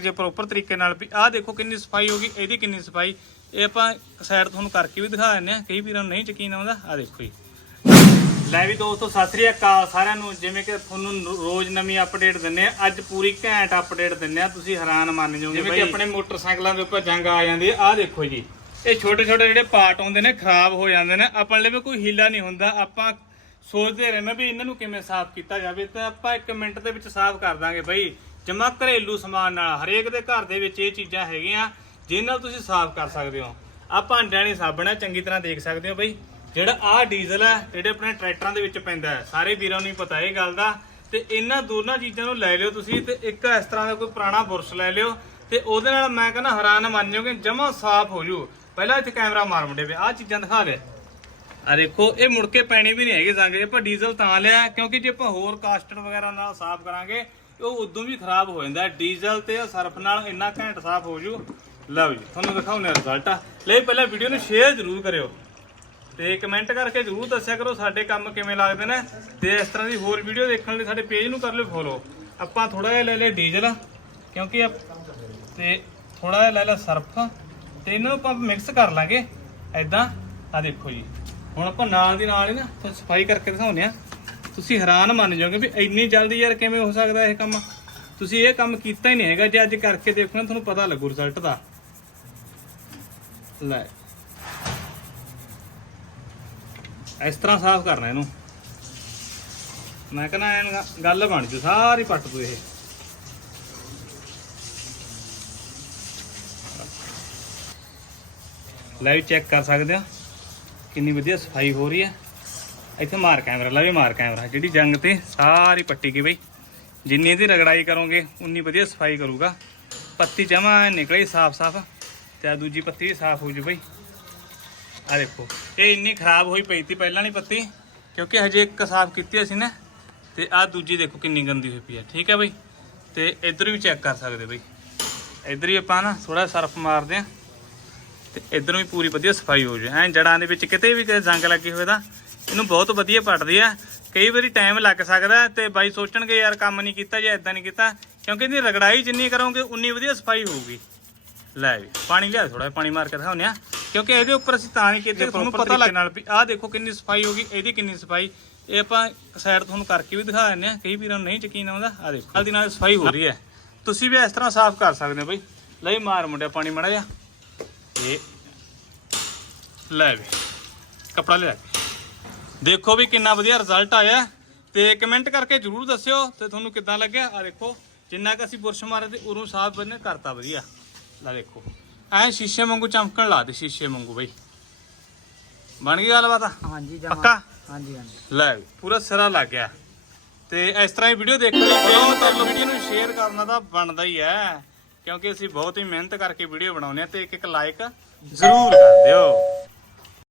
ਜੇ ਪ੍ਰੋਪਰ ਤਰੀਕੇ ਨਾਲ ਵੀ ਆਹ ਦੇਖੋ ਕਿੰਨੀ ਸਫ਼ਾਈ ਹੋ ਗਈ ਇਹਦੀ ਕਿੰਨੀ ਸਫ਼ਾਈ। ਇਹ ਆਪਾਂ ਸਾਈਡ ਤੁਹਾਨੂੰ ਕਰਕੇ ਵੀ ਦਿਖਾ ਦਿੰਦੇ ਆ ਕਈ ਵੀਰਾਂ ਨੂੰ ਨਹੀਂ ਯਕੀਨ ਆਉਂਦਾ ਆਹ ਦੇਖੋ ਜੀ। ਲੈ ਵੀ ਦੋਸਤੋ ਸਤਿ ਸ੍ਰੀ ਅਕਾਲ ਸਾਰਿਆਂ ਨੂੰ ਜਿਵੇਂ ਕਿ ਤੁਹਾਨੂੰ ਰੋਜ਼ ਨਵੀਂ ਅਪਡੇਟ ਦਿੰਨੇ ਆ ਅੱਜ ਪੂਰੀ ਘੈਂਟ ਅਪਡੇਟ ਦਿੰਨੇ ਆ ਤੁਸੀਂ ਹੈਰਾਨ ਮੰਨ ਜਾਓਗੇ ਜਿਵੇਂ ਕਿ ਆਪਣੇ ਮੋਟਰਸਾਈਕਲਾਂ ਦੇ ਉੱਪਰ ਜੰਗ ਆ ਜਾਂਦੀ ਆ ਆਹ ਦੇਖੋ ਜੀ। ਇਹ ਛੋਟੇ ਛੋਟੇ ਜਿਹੜੇ ਪਾਰਟ ਹੁੰਦੇ ਨੇ ਖਰਾਬ ਹੋ ਜਾਂਦੇ ਨੇ ਆਪਾਂ ਲਈ ਵੀ ਕੋਈ ਹੀਲਾ ਨਹੀਂ ਹੁੰਦਾ ਆਪਾਂ ਸੋਚਦੇ ਰਹਿੰਦੇ ਵੀ ਇਹਨਾਂ ਨੂੰ ਕਿਵੇਂ ਸਾਫ਼ ਕੀਤਾ ਜਾਵੇ ਤਾਂ ਆਪਾਂ 1 ਮਿੰਟ ਦੇ ਵਿੱਚ ਸਾਫ਼ ਕਰ ਦਾਂਗੇ ਬਈ। ਜਮਾ ਘਰੇਲੂ ਸਮਾਨ ਨਾਲ ਹਰੇਕ ਦੇ ਘਰ ਦੇ ਵਿੱਚ ਇਹ ਚੀਜ਼ਾਂ ਹੈਗੀਆਂ ਜਿਨ੍ਹਾਂ ਨਾਲ ਤੁਸੀਂ ਸਾਫ਼ ਕਰ ਸਕਦੇ ਹੋ। ਆ ਭਾਂਡਿਆਂ ਦੀ ਸਾਬਣ ਹੈ ਚੰਗੀ ਤਰ੍ਹਾਂ ਦੇਖ ਸਕਦੇ ਹੋ ਬਈ। ਜਿਹੜਾ ਆਹ ਡੀਜ਼ਲ ਹੈ ਜਿਹੜੇ ਆਪਣੇ ਟਰੈਕਟਰਾਂ ਦੇ ਵਿੱਚ ਪੈਂਦਾ ਹੈ, ਸਾਰੇ ਵੀਰਾਂ ਨੂੰ ਹੀ ਪਤਾ ਇਹ ਗੱਲ ਦਾ। ਤੇ ਇਹਨਾਂ ਦੋਨਾਂ ਚੀਜ਼ਾਂ ਨੂੰ ਲੈ ਲਿਓ ਤੁਸੀਂ ਤੇ ਇੱਕ ਇਸ ਤਰ੍ਹਾਂ ਦਾ ਕੋਈ ਪੁਰਾਣਾ ਬੁਰਸ਼ ਲੈ ਲਿਓ ਤੇ ਉਹਦੇ ਨਾਲ ਮੈਂ ਕਹਿੰਦਾ ਹੈਰਾਨ ਮੰਨ ਜਾਓਗੇ ਜਮਾ ਸਾਫ਼ ਹੋ ਜੂ। ਪਹਿਲਾਂ ਇੱਥੇ ਕੈਮਰਾ ਮਾਰ ਮੁੰਡੇ ਵੇ, ਆਹ ਚੀਜ਼ਾਂ ਦਿਖਾ ਦੇ ਆ ਦੇਖੋ, ਇਹ ਮੁੜ ਕੇ ਪੈਣੀ ਵੀ ਨਹੀਂ ਹੈਗੀ ਸੰਗ, ਜੇ ਆਪਾਂ ਡੀਜ਼ਲ ਤਾਂ ਲਿਆ, ਕਿਉਂਕਿ ਜੇ ਆਪਾਂ ਹੋਰ ਕਾਸਟਰ ਵਗੈਰਾ ਨਾਲ ਸਾਫ਼ ਕਰਾਂਗੇ ਉਹ ਉਦੋਂ ਵੀ ਖਰਾਬ ਹੋ ਜਾਂਦਾ। ਡੀਜ਼ਲ ਤੇ ਸਰਫ ਨਾਲ ਇੰਨਾ ਘੈਂਟ ਸਾਫ਼ ਹੋ ਜੂ। ਲਓ ਜੀ, ਤੁਹਾਨੂੰ ਦਿਖਾਉਂਦੇ ਆ। ਰਿਜ਼ਲਟ ਲੈ ਪਹਿਲਾਂ ਵੀਡੀਓ ਨੂੰ ਸ਼ੇਅਰ ਜ਼ਰੂਰ ਕਰਿਓ। ਤੇ ਕਮੈਂਟ ਕਰਕੇ ਜ਼ਰੂਰ ਦੱਸਿਆ ਕਰੋ ਸਾਡੇ ਕੰਮ ਕਿਵੇਂ ਲੱਗਦੇ ਨੇ। ਤੇ ਇਸ ਤਰ੍ਹਾਂ ਦੀ ਹੋਰ ਵੀਡੀਓ ਦੇਖਣ ਲਈ ਸਾਡੇ ਪੇਜ ਨੂੰ ਕਰ ਲਿਓ ਫੋਲੋ ਆਪਾਂ ਥੋੜਾ ਜਿਹਾ ਲੈ ਲਿਆ ਡੀਜ਼ਲ ਕਿਉਂਕਿ ਆਪ- ਤੇ ਥੋੜਾ ਜਿਹਾ ਲੈ ਲਿਆ ਸਰਫ। ਤੇ ਇਹਨਾਂ ਨੂੰ ਆਪਾਂ ਮਿਕਸ ਕਰ ਲਾਂਗੇ। ਐਦਾਂ ਆ ਦੇਖੋ ਜੀ। ਹੁਣ ਆਪਾਂ ਨਾਲ ਦੀ ਨਾਲ ਹੀ ਨਾ ਸਫ਼ਾਈ ਕਰਕੇ ਦਿਖਾਉਂਦੇ ਆ ਤੁਸੀਂ ਹੈਰਾਨ ਮੰਨ ਜਾਓਗੇ ਵੀ ਇੰਨੀ ਜਲਦੀ ਯਾਰ ਕਿਵੇਂ ਹੋ ਸਕਦਾ ਇਹ ਕੰਮ? ਤੁਸੀਂ ਇਹ ਕੰਮ ਕੀਤਾ ਹੀ ਨਹੀਂ ਹੈਗਾ ਜੇ ਅੱਜ ਕਰਕੇ ਦੇਖੋ ਨਾ, ਤੁਹਾਨੂੰ ਪਤਾ ਲੱਗੂ ਰਿਜ਼ਲਟ ਦਾ। ਲੈ। ਇਸ ਤਰ੍ਹਾਂ ਸਾਫ਼ ਕਰਨਾ ਇਹਨੂੰ। ਮੈਂ ਕਹਿੰਦਾ ਐਨ ਗੱਲ ਬਣ ਜੂ, ਸਾਰੀ ਪੱਟ ਦੂ ਇਹ। ਲੈ ਵੀ ਚੈੱਕ ਕਰ ਸਕਦੇ ਹੋ ਕਿੰਨੀ ਵਧੀਆ ਸਫ਼ਾਈ ਹੋ ਰਹੀ ਹੈ। ਇੱਥੇ ਮਾਰ ਕੈਮਰਾ, ਲੈ ਮਾਰ ਕੈਮਰਾ। ਜਿਹੜੀ ਜੰਗ ਤੇ ਸਾਰੀ ਪੱਟੀ ਗਈ ਬਈ। ਜਿੰਨੀ ਇਹਦੀ ਰਗੜਾਈ ਕਰੋਗੇ, ਉਨੀ ਵਧੀਆ ਸਫ਼ਾਈ ਕਰੂਗਾ। ਪੱਤੀ ਜਮਾ ਨਿਕਲੇ ਸਾਫ਼ ਸਾਫ਼, ਤੇ ਆ ਦੂਜੀ ਪੱਤੀ ਵੀ ਸਾਫ਼ ਹੋ ਜੂ ਬਈ। ਆ ਦੇਖੋ, ਇਹ ਇੰਨੀ ਖਰਾਬ ਹੋਈ ਪਈ ਤੀ ਪਹਿਲਾਂ ਨਹੀਂ ਪੱਤੀ, ਕਿਉਂਕਿ ਹਜੇ ਇੱਕ ਸਾਫ਼ ਕੀਤੀ ਅਸੀਂ ਨਾ, ਤੇ ਆ ਦੂਜੀ ਦੇਖੋ ਕਿੰਨੀ ਗੰਦੀ ਹੋਈ ਪਈ ਹੈ ਠੀਕ ਹੈ ਬਈ? ਤੇ ਇੱਧਰ ਵੀ ਚੈੱਕ ਕਰ ਸਕਦੇ ਬਈ। ਇੱਧਰ ਹੀ ਆਪਾਂ ਨਾ ਥੋੜਾ ਸਰਫ ਮਾਰਦੇ ਆ, ਤੇ ਇੱਧਰੋਂ ਵੀ ਪੂਰੀ ਵਧੀਆ ਸਫ਼ਾਈ ਹੋ ਜਾਏ ਐ ਜੜਾਂ ਦੇ ਵਿੱਚ ਕਿਤੇ ਵੀ ਕਿਤੇ ਜ਼ੰਗ ਲੱਗੀ ਹੋਵੇ ਤਾਂ ਇਹਨੂੰ ਬਹੁਤ ਵਧੀਆ ਪੱਟਦੀ ਆ। ਕਈ ਵਾਰੀ ਟਾਈਮ ਲੱਗ ਸਕਦਾ ਤੇ ਬਾਈ ਸੋਚਣਗੇ ਯਾਰ ਕੰਮ ਨਹੀਂ ਕੀਤਾ ਜਾਂ ਇਦਾਂ ਨਹੀਂ ਕੀਤਾ। ਕਿਉਂਕਿ ਇਹਦੀ ਰਗੜਾਈ ਜਿੰਨੀ ਕਰੋਗੇ ਉਨੀ ਵਧੀਆ ਸਫ਼ਾਈ ਹੋਊਗੀ। ਲੈ ਵੀ ਪਾਣੀ ਲਿਆ ਥੋੜਾ ਪਾਣੀ ਮਾਰ ਕੇ ਦਿਖਾਉਂਦੇ ਆ। ਕਿਉਂਕਿ ਇਹਦੇ ਉੱਪਰ ਅਸੀਂ ਤਾਂ ਨਹੀਂ ਕੀਤੇ ਤੁਹਾਨੂੰ ਪਤਾ ਲੱਗ ਨਾਲ ਵੀ ਆਹ ਦੇਖੋ ਕਿੰਨੀ ਸਫ਼ਾਈ ਹੋਗੀ ਇਹਦੀ ਕਿੰਨੀ ਸਫ਼ਾਈ। ਇਹ ਆਪਾਂ ਸਾਈਡ ਤੁਹਾਨੂੰ ਕਰਕੇ ਵੀ ਦਿਖਾ ਦਿੰਦੇ ਆ। ਕਈ ਵੀਰਾਂ ਨੂੰ ਨਹੀਂ ਯਕੀਨ ਆਉਂਦਾ। ਆਹ ਦੇਖੋ ਨਾਲ ਦੀ ਨਾਲ ਸਫ਼ਾਈ ਹੋ ਰਹੀ ਹੈ। ਤੁਸੀਂ ਵੀ ਇਸ ਤਰ੍ਹਾਂ ਸਾਫ਼ ਕਰ ਸਕਦੇ ਹੋ ਬਈ। ਲਈ ਮਾਰ ਮੁੰਡਿਆ ਪਾਣੀ ਮੜਾ ਜਾ ਇਹ ਲੈ ਵੀ ਕਪੜਾ ਲਿਆ ਦੇਖੋ ਵੀ ਕਿੰਨਾ ਵਧੀਆ ਰਿਜ਼ਲਟ ਆਇਆ ਤੇ ਕਮੈਂਟ ਕਰਕੇ ਜਰੂਰ ਦੱਸਿਓ ਤੇ ਤੁਹਾਨੂੰ ਕਿੱਦਾਂ ਲੱਗਿਆ? ਆ ਦੇਖੋ ਜਿੰਨਾ ਕਿ ਅਸੀਂ ਬੁਰਸ਼ ਮਾਰੇ ਤੇ ਉਰੋਂ ਸਾਫ਼ ਬੰਨੇ ਕਰਤਾ ਵਧੀਆ। ਲੈ ਦੇਖੋ ਐ ਸ਼ੀਸ਼ੇ ਵਾਂਗੂ ਚਮਕਣ ਲਾ ਦੇ ਸ਼ੀਸ਼ੇ ਵਾਂਗੂ ਬਈ। ਬਣ ਗਈ ਗੱਲਬਾਤ? ਹਾਂਜੀ ਜਮਾ। ਪੱਕਾ? ਹਾਂਜੀ ਹਾਂਜੀ। ਲੈ ਪੂਰਾ ਸਿਰਾ ਲੱਗ ਗਿਆ। ਤੇ ਇਸ ਤਰ੍ਹਾਂ ਹੀ ਵੀਡੀਓ ਦੇਖਣੀ ਫੋਲੋ ਕਰ ਲਓ ਵੀਡੀਓ ਨੂੰ ਸ਼ੇਅਰ ਕਰਨਾ ਤਾਂ ਬਣਦਾ ਹੀ ਹੈ। ਕਿਉਂਕਿ ਅਸੀਂ ਬਹੁਤ ਹੀ ਮਿਹਨਤ ਕਰਕੇ ਵੀਡੀਓ ਬਣਾਉਂਦੇ ਆ ਤੇ ਇੱਕ ਇੱਕ ਲਾਈਕ ਜ਼ਰੂਰ ਕਰ ਦਿਓ।